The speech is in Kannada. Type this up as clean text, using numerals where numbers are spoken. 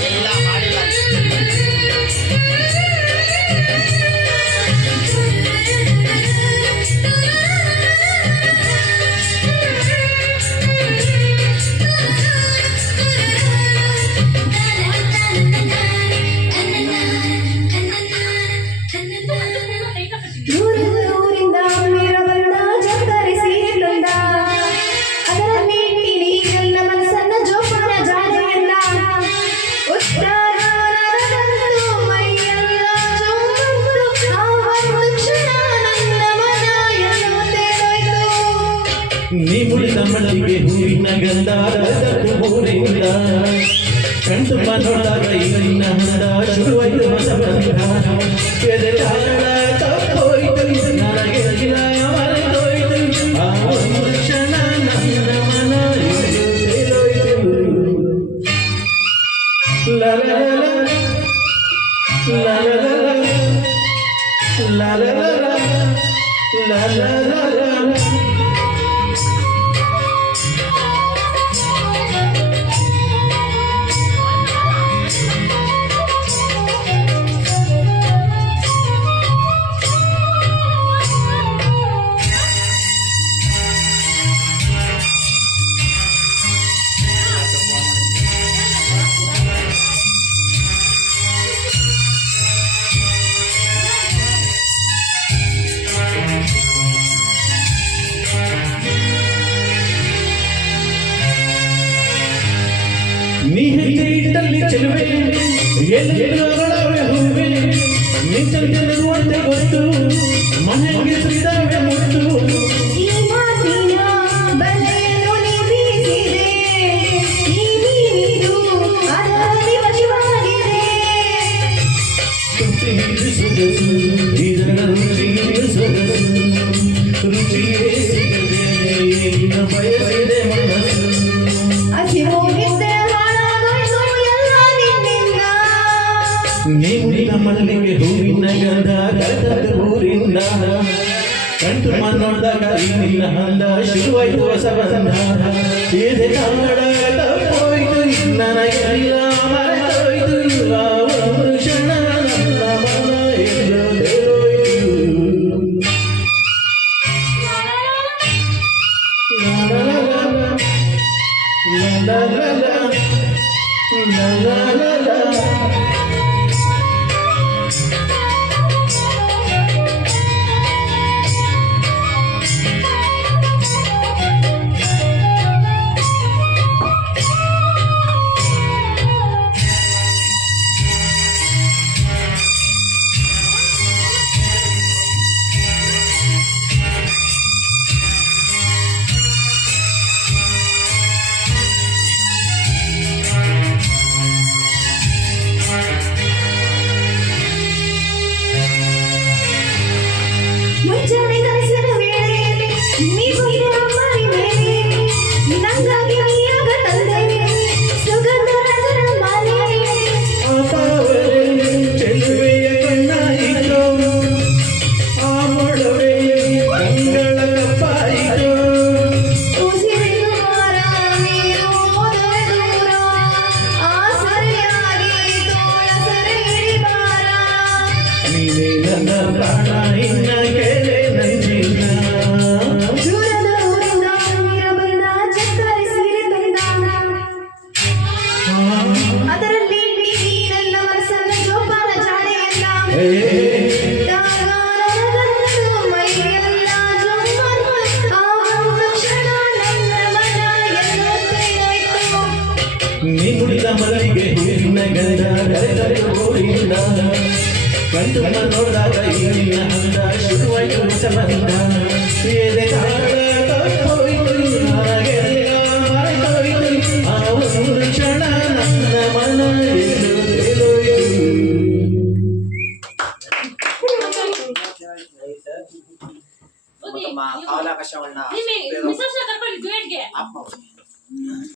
ಎಲ್ಲ ಮಾಡಿಲ್ಲ. ನೀ ಮುಳಿದ ಮಲ್ಲಿಗೆ ಹೂವಿನ ಗಂಧ ಊರಿಂದ ಕಂಡು ನೋಡಿದಾಗ ಇಲ್ಲಿನ ಹಂದ ಶುರುವಾಯ್ತು ಹೊಸ ಬಂಧ ಎದೆ ತಾಳ ತಪ್ಪೋಯ್ತು ನನಗೆ ಮರೆತೋಯ್ತು ಆ ಒಂದು ಕ್ಷಣ ನನ್ನ ಮನ ತೇಲೋಯ್ತು ಲಲ ನೀ ಇಟ್ಟಲ್ಲಿ ಚೆಲುವೆ ಎಲ್ಲೇ ಹೂವೆ ನಿಂತಂತೆ ನಗುವಂತೆ ಗೊತ್ತು ಮನೆಗೆ ಸುರಿದಾವೆ ಮುತ್ತು ರುಚಿಯೇ ಸಿಗದೆ ಬಯಸಿದೆ ಮನಸ್ಸು ನೀರಿನ ಮಲ್ಲಿಗೆ ಹೂವಿನ ಗಂಧ ಗಂಧದ ಊರಿಂದ ಕಂಡು ನೋಡಿದಾಗ ಇಲ್ಲಿನ ಹಂದ ಶುರುವಾಯ್ತು ಹೊಸ ಬಂಧ ಎದೆ ತಾಳ ತಪ್ಪೋಯ್ತು ನನಗೆಲ್ಲ ಮರೆತೋಯ್ತು ಆ ಒಂದು ಕ್ಷಣ ನನ್ನ ಮನ ಎಲ್ಲೋ ತೇಲೋಯ್ತು ನೀ ಕುಡಿದ ಮಲ್ಲಿಗೆ ಹೂವಿನ ಗಂಧ ಕರೆದರೆ ಊರಿಂದ ಕಂಡು ನೋಡಿದಾಗ ಇಲ್ಲಿನ ಹಂದ ಶುರುವಾಯ್ತು ಸಂಬಂಧ ಎದೆ ಕಾಲ